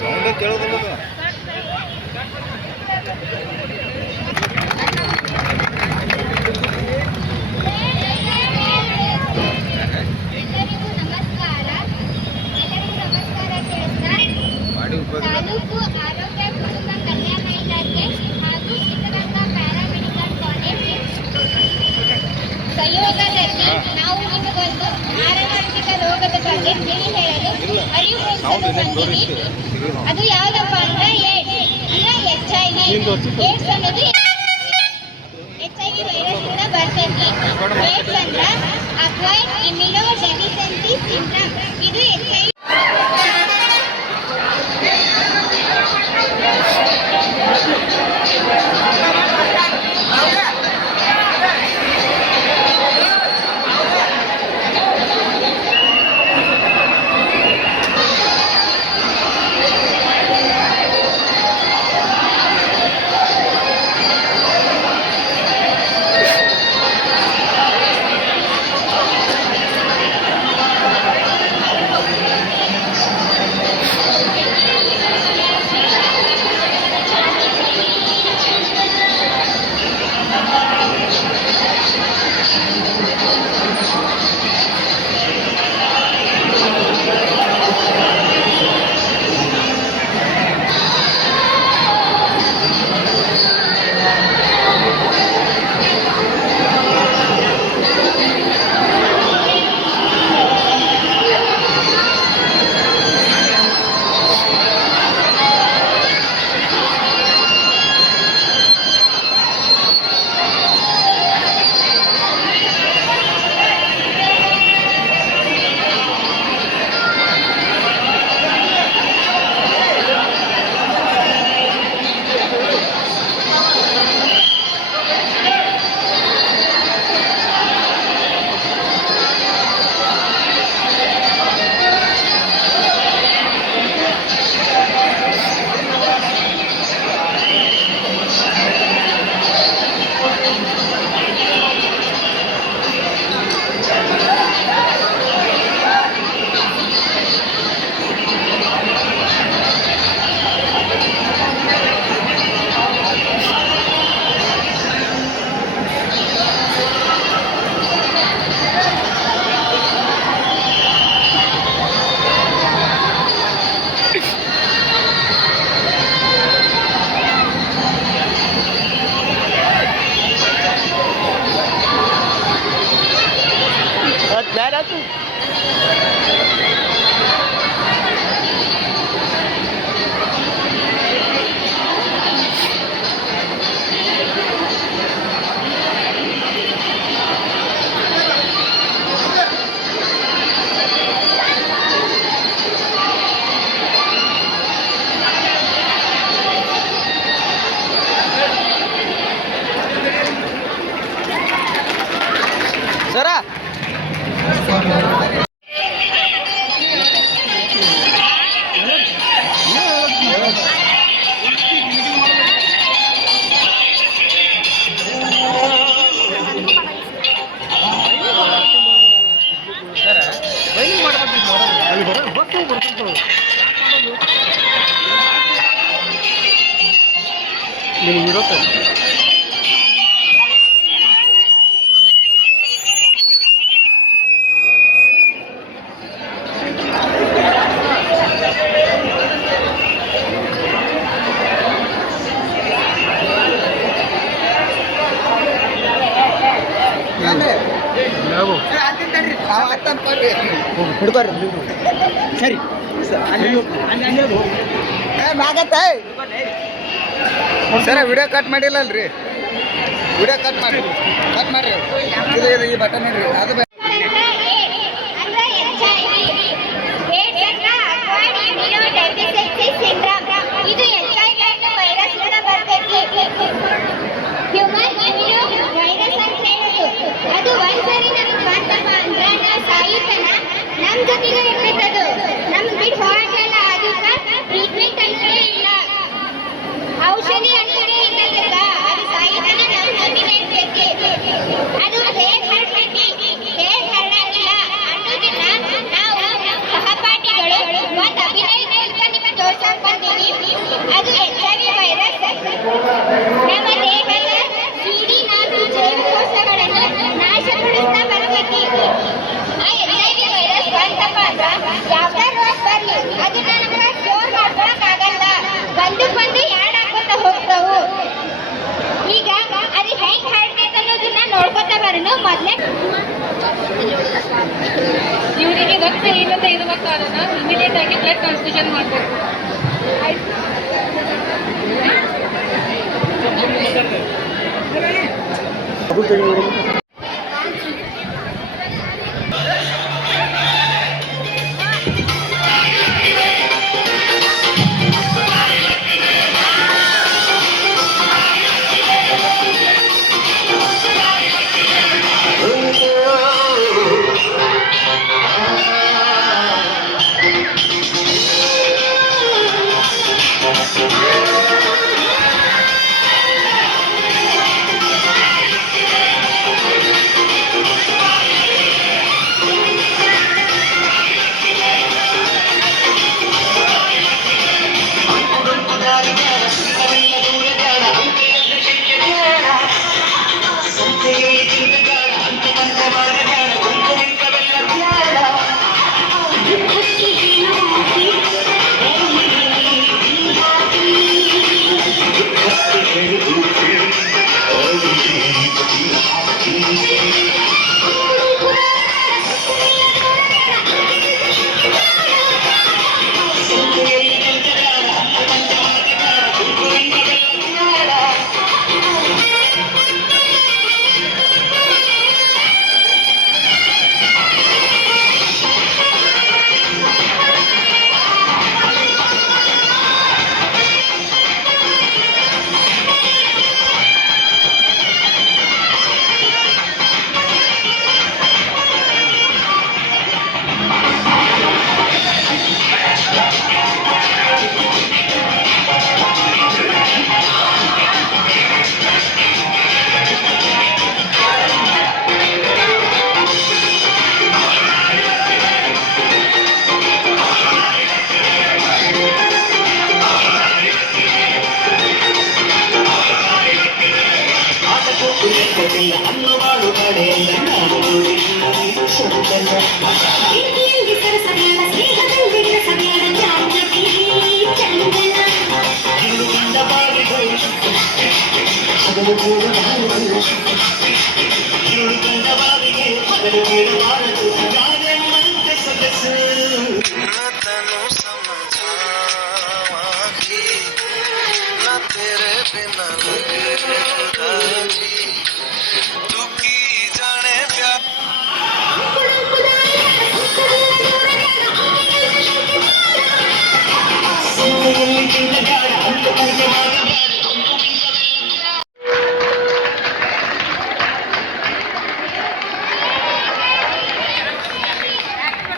Sound ಕೇಳೋದಿಲ್ಲ. ತಾಲೂಕು ಆರೋಗ್ಯ ಕುಟುಂಬ ಕಲ್ಯಾಣ ಇಲಾಖೆ ಹಾಗೂ ಸಿದ್ಧಗಂಗಾ ಪ್ಯಾರಾಮೆಡಿಕಲ್ ಕಾಲೇಜ್ ಸಹಯೋಗದಲ್ಲಿ ನಾವು ನಿಮಗೊಂದು ಮಾರಣಾಂತಿಕ ರೋಗದ ಬಗ್ಗೆ ತಿಳಿ ಹೇಳಲು ಅರಿವು ಮೂಡಿಸಲು ಬಂದಿವಿ. ಅದು ಯಾವುದಪ್ಪ ಅಂದ್ರೆ HIV. ಏಡ್ಸ್ ಅನ್ನೋದು HIV ವೈರಸ್ ಇಂದ ಬರ್ತೈತಿ. ಏಡ್ಸ್ ಅಂದ್ರ ಅಕ್ವೈರ್ಡ್ ಇಮ್ಯುನೋ ಡೆಫಿಷಿಯನ್ಸಿ ಸಿಂಡ್ರೋಮ್. ಇದು HIV ನಿಮಗಿರುತ್ತೆ. ಹಿಡ್ಬಾರ್ರಿ ಸರಿ ಸರ ವಿಡಿಯೋ ಕಟ್ ಮಾಡಿಲ್ಲಲ್ರಿ, ವಿಡಿಯೋ ಕಟ್ ಮಾಡಿರಿ ಇದು ಈ ಬಟನ್ ಇಡ್ರಿ ಅದು ಇದು HIV ವೈರಸ್ ಇಂದ ಬರ್ತೈತಿ. ಹ್ಯೂಮನ್ ಔಷಧಿ ಅಂತಾನೆ ಇಲ್ಲದಕ್ಕ ಅದು ಸಾಯಿತನ ನಮ್ಮ ಮುಂದಿನ ಇರ್ತೈತಿ. ಅದು ಹೇಗ್ ಹರಡ್ತೈತಿ ಹೇಗ್ ಹರಡಂಗಿಲ್ಲ ಅನ್ನೋದನ್ನ ನಾವು ನಮ್ಮ ಸಹಪಾಠಿಗಳು ಒಂದು ಅಭಿನಯ ಮೂಲಕ ನಿಮಗೆ ತೋರ್ಸಕ್ ಬಂದೀವಿ. ಅದು HIV ವೈರಸ್ ನಮ್ಮ ದೇಹದ CD4 ಜೀವಕೋಶಗಳನ್ನು ನಾಶಪಡಿಸ್ತಾ ಬರಬೇಕು. ಆ HIV ವೈರಸ್ ಬಂತಪ್ಪ ಅಂದ್ರ ಯಾವ್ದೇ ರೋಗ ಬರ್ಲಿ ಅದನ್ನ ನಮ್ಗೆ ಕ್ಯೂರ್ ಮಾಡ್ಕೊಳಕ್ ಆಗಲ್ಲ. ಬಂದು ಯಾಡ್ ಹಾಕೋತ ಹೋಗ್ತಾವು. ಈಗ ಅದು ಹೆಂಗ್ ಹರಡ್ತೈತೆ ಅನ್ನೋದನ್ನ ನೋಡ್ಕೊತ ಬರೋಣ. ಮೊದ್ಲೇ ಇವರಿಗೆ ರಕ್ತಹೀನತೆ ಇರುವ ಕಾರಣ ಇಮಿಡಿಯೇಟ್ ಆಗಿ ಬ್ಲಡ್ ಟ್ರಾನ್ಸ್ಫ್ಯೂಷನ್ ಮಾಡಬೇಕು.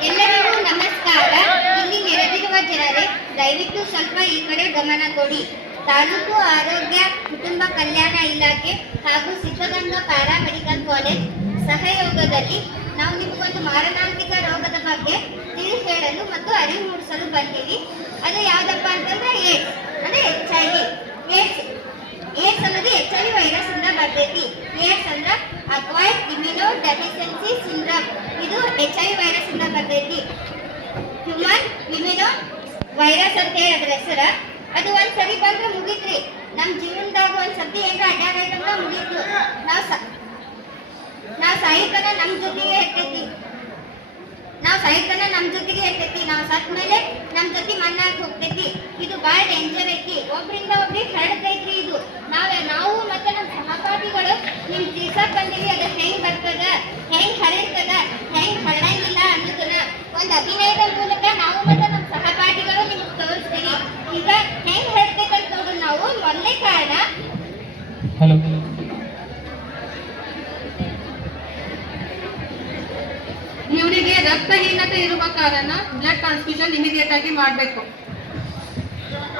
ಎಲ್ಲರಿಗೂ ನಮಸ್ಕಾರ. ಇಲ್ಲಿ ನೆರೆದಿರುವ ಜನರೇ ದಯವಿಟ್ಟು ಸ್ವಲ್ಪ ಈ ಕಡೆ ಗಮನ ಕೊಡಿ. ತಾಲೂಕು ಆರೋಗ್ಯ ಕುಟುಂಬ ಕಲ್ಯಾಣ ಇಲಾಖೆ ಹಾಗೂ ಸಿದ್ಧಗಂಗಾ ಪ್ಯಾರಾಮೆಡಿಕಲ್ ಕಾಲೇಜ್ ಸಹಯೋಗದಲ್ಲಿ ನಾವು ನಿಮಗೊಂದು ಮಾರಣಾಂತಿಕ ರೋಗದ ಬಗ್ಗೆ ತಿಳಿ ಹೇಳಲು ಮತ್ತು ಅರಿವು ಮೂಡಿಸಲು ಬಂದೀವಿ. ಅದು ಯಾವುದಪ್ಪ ಅಂತಂದ್ರೆ ಏಡ್ಸ್ ಅಂದ್ರೆ HIV. ಏಡ್ಸ್ ಅನ್ನೋದು HIV ವೈರಸ್ ಇಂದ ಬರ್ತೈತಿ. ಏಡ್ಸ್ ಅಂದ್ರೆ ಅಕ್ವೈರ್ಡ್ ಇಮ್ಯುನೋ ಡೆಫಿಷಿಯನ್ಸಿ ಸಿಂಡ್ರೋಮ್. ಇದು HIV ವೈರಸ್ ಇಂದ ಬರ್ತೈತಿ. ಹ್ಯೂಮನ್ ಇಮ್ಯುನೋ ವೈರಸ್ ಅಂತ ಹೇಳಿ ಅದ್ರ ಹೆಸರ. ಅದು ಒಂದ್ ಸರಿ ಬಂದ್ರೆ ಮುಗಿತ್ರಿ. ನಮ್ ಜೀವನದಾಗ ಒಂದ್ ಸತಿ ಏನ್ರ ಅಡ್ಡಾಡಂದ್ರ ಮುಗೀತು. ನಾವ್ ಸಾಯಿತನ ನಮ್ ಜೊತೆಗೆ ಇರ್ತೈತಿ. ನಾವ್ ಸತ್ ಮೇಲೆ ನಮ್ ಜೊತೆ ಮಣ್ಣಾಗಿ ಹೋಗ್ತೈತಿ. ಇದು ಬಾಳ ಡೇಂಜರ್ ಐತಿ. ಒಬ್ರಿಂದ ಒಬ್ರಿಗೆ ಹರಡ್ತೈತ್ರಿ ಇದು. ನಾವು ಮತ್ತೆ ನಮ್ಮ ಸಹಪಾಠಿಗಳು ನಿಮ್ ತಿಳ್ಸಕ್ ಬಂದಿವಿ. ಅದು ಹೆಂಗ್ ಬರ್ತದ, ಹೆಂಗ್ ಹರಡ್ತದ, ಹೆಂಗ್ ಹರಡಂಗಿಲ್ಲ ಅನ್ನೋದನ್ನ ಒಂದ್ ಅಭಿನಯದ ಮೂಲಕ ನಾವು ಮತ್ತೆ ನಮ್ಮ ಸಹಪಾಠಿಗಳು ನಿಮ್ಗೆ ತೋರಿಸ್ತೀವಿ. ಈಗ ಹೆಂಗ್ ಹರಡ್ತೈತೆ ಅಂತ ನೋಡು. ನಾವು ಮೊದಲನೇ ಕಾರಣ ಇವರಿಗೆ ರಕ್ತಹೀನತೆ ಇರುವ ಕಾರಣ ಬ್ಲಡ್ ಟ್ರಾನ್ಸ್ಫ್ಯೂಷನ್ ಇಮಿಡಿಯೇಟ್ ಆಗಿ ಮಾಡಬೇಕು.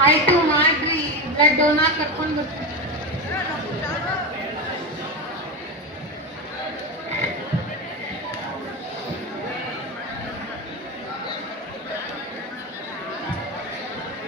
ಆಯ್ತು ಮಾಡ್ರಿ, ಬ್ಲಡ್ ಡೋನಾರ್ ಕರ್ಕೊಂಡು ಬರ್ತೀನಿ.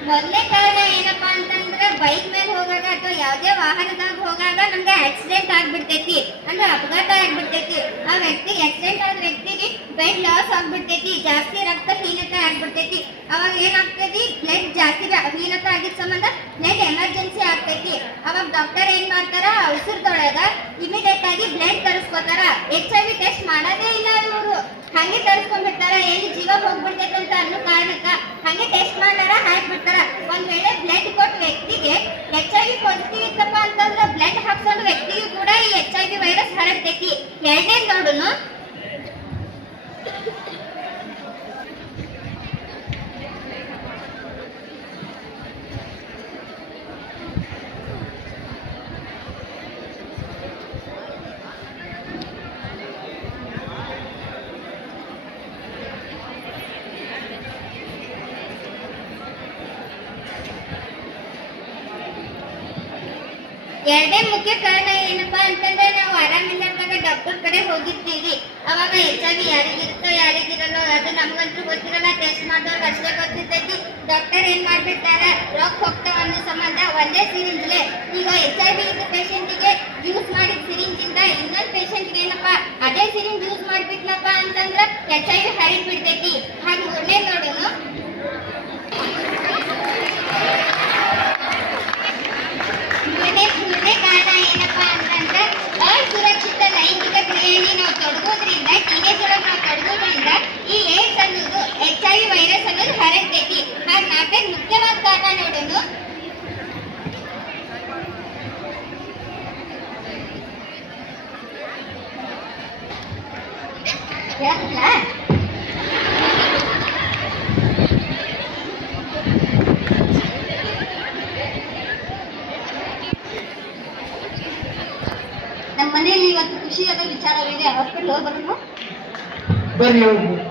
ಮೊದಲನೇ ಕಾರಣ ಏನಪ್ಪಾ ಅಂತಂದ್ರೆ ಬೈಕ್ ಮೇಲೆ ಹೋಗಾಗ ಅಥವಾ ಯಾವುದೇ ವಾಹನದಾಗ ಹೋಗಾಗ ನಮ್ಗೆ ಆಕ್ಸಿಡೆಂಟ್ ಆಗ್ಬಿಡ್ತೈತಿ, ಅಂದ್ರೆ ಅಪಘಾತ ಆಗ್ಬಿಡ್ತೈತಿ. ಆ ವ್ಯಕ್ತಿ ಆಕ್ಸಿಡೆಂಟ್ ಆದ ವ್ಯಕ್ತಿಗೆ ಬ್ಲಡ್ ಲಾಸ್ ಆಗ್ಬಿಡ್ತೈತಿ, ಜಾಸ್ತಿ ರಕ್ತಹೀನತೆ ಆಗ್ಬಿಡ್ತೈತಿ. ಅವಾಗ ಏನಾಗ್ತೈತಿ, ಬ್ಲಡ್ ಜಾಸ್ತಿ ಹೀನತೆ ಆಗಿದ ಸಂಬಂಧ ಬ್ಲಡ್ ಎಮರ್ಜೆನ್ಸಿ ಆಗ್ತೈತಿ. ಅವಾಗ ಡಾಕ್ಟರ್ ಏನ್ ಮಾಡ್ತಾರ, ಔಷಧದೊಳಗ ಇಮಿಡಿಯೇಟ್ ಆಗಿ ಬ್ಲಡ್ ತರಿಸ್ಕೊತಾರ. HIV ಟೆಸ್ಟ್ ಮಾಡೋದೇ ಇಲ್ಲ ಇವರು, ಹಂಗೆ ತರಿಸ್ಕೊಂಡ್ಬಿಡ್ತಾರ. ಎಲ್ಲಿ ಜೀವ ಹೋಗ್ಬಿಡ್ತೈತೆ ಅಂತ ಅನ್ನೋ ಕಾರಣಕ್ಕ ಹಂಗೆ ಟೆಸ್ಟ್ ಮಾಡ್ಲಾರ ಹಾಕ್ಬಿಡ್ತಾರ. ಒಂದ್ ವೇಳೆ ಬ್ಲಡ್ ಕೊಟ್ಟ ವ್ಯಕ್ತಿಗೆ HIV ಪಾಸಿಟಿವ್ ಇತ್ತಪ್ಪ ಅಂತಂದ್ರೆ ಬ್ಲಡ್ ಹಾಕ್ಸೋದು ವ್ಯಕ್ತಿಗೂ ಕೂಡ ಈ HIV ವೈರಸ್ ಹರಡ್ತೈತಿ. ಎರಡನೇ ನೋಡುನು, ಎರಡನೇ ಮುಖ್ಯ ಕಾರಣ ಏನಪ್ಪಾ ಅಂತಂದ್ರೆ ನಾವು ಆರಾಮಿಲ್ಲದಾಗ ಡಾಕ್ಟರ್ ಕಡೆ ಹೋಗಿರ್ತೀವಿ. ಅವಾಗ HIV ಯಾರಿಗಿರುತ್ತೋ ಯಾರಿಗಿರಲ್ಲೋ ಅದು ನಮ್ಗಂತೂ ಗೊತ್ತಿರಲ್ಲ, ಟೆಸ್ಟ್ ಮಾಡಿದವ್ರಿಗೆ ಅಷ್ಟೇ ಗೊತ್ತಿರ್ತೈತಿ. ಡಾಕ್ಟರ್ ಏನ್ ಮಾಡ್ಬಿಡ್ತಾರೆ, ರೊಕ್ಕ ಹೋಗ್ತಾವ ಅನ್ನೋ ಸಂಬಂಧ ಒಂದೇ ಸಿರಿಂಜ್ಲೆ ಈಗ HIV ಇದ್ದ ಪೇಷಂಟಿಗೆ ಯೂಸ್ ಮಾಡಿದ ಸಿರಿಂಜಿಂದ ಇನ್ನೊಂದು ಪೇಷಂಟ್ಗೆ ಏನಪ್ಪಾ ಅದೇ ಸಿರಿಂಜ್ ಯೂಸ್ ಮಾಡ್ಬಿಟ್ನಪ್ಪ ಅಂತಂದ್ರೆ HIV ಹರಿದ್ ಬಿಡ್ತೈತಿ. ಹಾಗೆ ಮೂರನೇ ನೋಡೋನು, ಮೂರನೇ ಕಾರಣ ಏನಪ್ಪಾ ಅಂತಂದ್ರೆ ಅಸುರಕ್ಷಿತ ಲೈಂಗಿಕ ಕ್ರಿಯೆಯಲ್ಲಿ ನಾವು ತೊಡಗೋದ್ರಿಂದ, ಟೀನೇಜ್ ಒಳಗೆ ನಾವು ತೊಡಗೋದ್ರಿಂದ ಈ ಏಡ್ಸ್ ಅನ್ನೋದು HIV ವೈರಸ್ ಅನ್ನೋದು ಹರಡ್ತೈತಿ. ಹಾಗೆ ನಾಲ್ಕನೇ ಮುಖ್ಯವಾದ ಕಾರಣ ನೋಡೋದು, ನಮ್ಮ ಮನೆಯಲ್ಲಿ ಇವತ್ತು ಖುಷಿಯಾದ ವಿಚಾರವಿದೆ. ಹಾಸ್ಪಿಟಲ್ ಹೋಗ್ಬರೋಣ. ಬರ್ರಿ ಹೋಗ್ಬೋದು.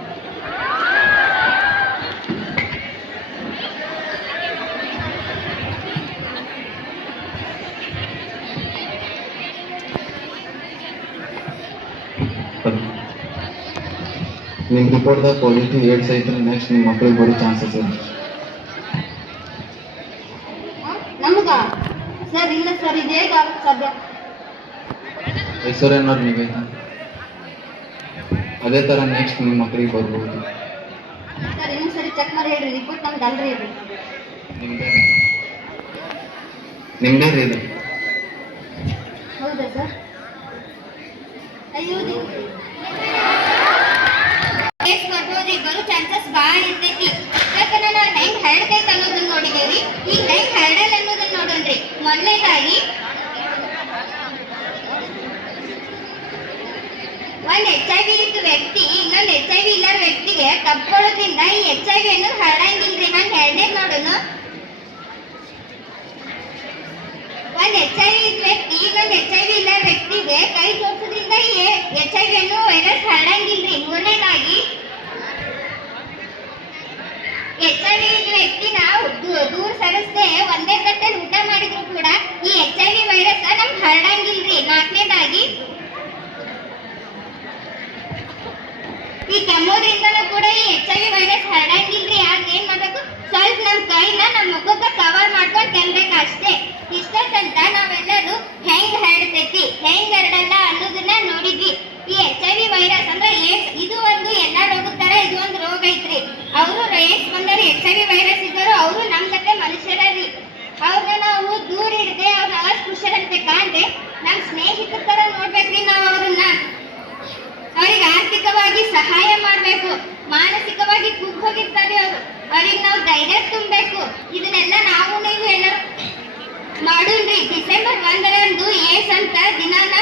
ನಿಮ್ಮ ರಿಪೋರ್ಟ್ದಾಗ ಪಾಸಿಟಿವ್ ಏಡ್ಸ್ ಐತ್ರಿ, ನೆಕ್ಸ್ಟ್ ನಿಮ್ಮ ಮಕ್ಳಿಗೆ ಬರೋ ಚಾನ್ಸಸ್ ಇದೆ. ನಮ್ಗ ಸರ್ ಇಲ್ಲ ಸರ್, ಇದು ಹೇಗೆ ಆಗಕ್ಕೆ ಸಾಧ್ಯ? ಹೆಸರೇನಾದ್ರು ನೀವೈತಾ, ಅದೇ ಥರ ನೆಕ್ಸ್ಟ್ ನಿಮ್ಮ ಮಕ್ಳಿಗೆ ಬರ್ಬೋದು. ಸರ್ ಇನ್ನೊಂದು ಸರಿ ಚೆಕ್ ಮಾಡಿ ಹೇಳ್ರಿ, ರಿಪೋರ್ಟ್ ನಮ್ದು ಅಲ್ರಿ ಇದು. ನಿಮ್ದೇ ರೀ ಇದು. ಹೌದಾ ಸರ್? ಅಯ್ಯೋ ಬರ್ಬೋದು, ಬರೋ ಚಾನ್ಸಸ್ ಭಾಳ ಇರ್ತೈತಿ. ಯಾಕಂದ್ರೆ ನಾವು ಹೆಂಗ್ ಹರಡ್ತೈತೆ ಅನ್ನೋದನ್ನ ನೋಡಿದೇವ್ರಿ, ಈಗ ಹೆಂಗ್ ಹರಡಲ್ಲ ಅನ್ನೋದನ್ನ ನೋಡೋಣ್ರಿ. ಮೊದಲನೇದಾಗಿ ಒಂದ್ HIV ಇದ್ದ ವ್ಯಕ್ತಿ ಇನ್ನೊಂದು HIV ಇಲ್ಲದ ವ್ಯಕ್ತಿಗೆ ತಪ್ಕೊಳ್ಳೋದ್ರಿಂದ ಈ HIV ಅನ್ನೋದು ಹರಡಂಗಿಲ್ರಿ. ಹಂಗ ಎರಡನೇದ್ ನೋಡೋನು, ಒಂದ್ HIV ಇದ್ದ ವ್ಯಕ್ತಿ ಇನ್ನೊಂದು HIV ಇಲ್ಲದ ವ್ಯಕ್ತಿಗೆ ಕೈ ಜೋಡಿಸೋದ್ರಿಂದ ಈ HIV ಅನ್ನೋ ವೈರಸ್ ಹರಡಂಗಿಲ್ರಿ. ಮೂರನೇದಾಗಿ HIV ಇದ್ದ ವ್ಯಕ್ತಿನ ದೂರ ಸರಿಸದೆ ಒಂದೇ ತಟ್ಟೆಲಿ ಊಟ ಮಾಡಿದ್ರು ಕೂಡ ಈ HIV ವೈರಸ್ ನಮ್ಗೆ ಹರಡಂಗಿಲ್ರಿ. ನಾಲ್ಕನೇದಾಗಿ ಈ ಕೆಮ್ಮೋದ್ರಿಂದನೂ ಕೂಡ ಈ HIV ವೈರಸ್ ಹರಡಂಗಿಲ್ರಿ. ಆಗ ಏನ್ ಮಾಡ್ಬೇಕು, ಸ್ವಲ್ಪ ನಮ್ ಕೈನ ನಮ್ಮ ಮುಖಕ್ಕೆ ಕವರ್ ಮಾಡ್ಕೊಂಡು ಕೆಲ್ಬೇಕು ಅಷ್ಟೇ. ಇಷ್ಟಕ್ಕಂತ ನಾವೆಲ್ಲರೂ ಹೆಂಗ್ ಹರಡ್ತೈತಿ ಹೆಂಗ್ ಹರಡಲ್ಲ ಅನ್ನೋದನ್ನ ನೋಡಿದ್ವಿ. ಈ HIV ವೈರಸ್ ಅಂದ್ರೆ ಏಡ್ಸ್, ಇದು ಒಂದು ಎಲ್ಲಾ ರೋಗದ ತರ ಇದು ಒಂದು ರೋಗ ಐತ್ರಿ. ಅವರು ಏಡ್ಸ್ ಬಂದವರು HIV ವೈರಸ್ ಇದ್ದವರು ಅವರು ನಮ್ ಜೊತೆ ಮನುಷ್ಯರಲ್ಲಿ. ಅವ್ರನ್ನ ನಾವು ದೂರ ಇಡದೆ ಅವ್ರನ್ನ ಅಸ್ಪೃಶ್ಯರಂತೆ ಕಾಣ್ದೆ ನಮ್ ಸ್ನೇಹಿತರ ತರ ನೋಡ್ಬೇಕ್ರಿ. ನಾವು ಅವ್ರನ್ನ ಅವ್ರಿಗೆ ಆರ್ಥಿಕವಾಗಿ ಸಹಾಯ ಮಾಡ್ಬೇಕು, ಮಾನಸಿಕವಾಗಿ ಕುಗ್ಗೋಗಿರ್ತಾರೆ ಅವರು, ಅವ್ರಿಗೆ ನಾವು ಧೈರ್ಯ ತುಂಬಬೇಕು. ಇದನ್ನೆಲ್ಲ ನಾವು ನೀವು ಎಲ್ಲರೂ ಮಾಡೋಣ್ರಿ. ಡಿಸೆಂಬರ್ 1ರಂದು ಏಡ್ಸ್ ಅಂತ ದಿನಾನ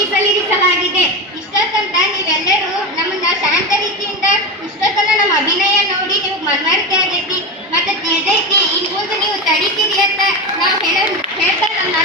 ಮೀಸಲಿರಿಸಲಾಗಿದೆ. ಇಷ್ಟಕ್ಕಂತ ನೀವೆಲ್ಲರೂ ನಮ್ಮನ್ನ ಶಾಂತ ರೀತಿಯಿಂದ ಇಷ್ಟಕ್ಕನ ನಮ್ಮ ಅಭಿನಯ ನೋಡಿ ನೀವು ಮನವರಿಕೆ ಆಗೈತಿ ಮತ್ತೆ ತಿಳಿದೈತಿ. ಈ ಮುಂದೆ ನೀವು ತಡಿತೀರಿ ಅಂತ ನಾವು ಹೇಳ್ತಾ ನಮ್ಮ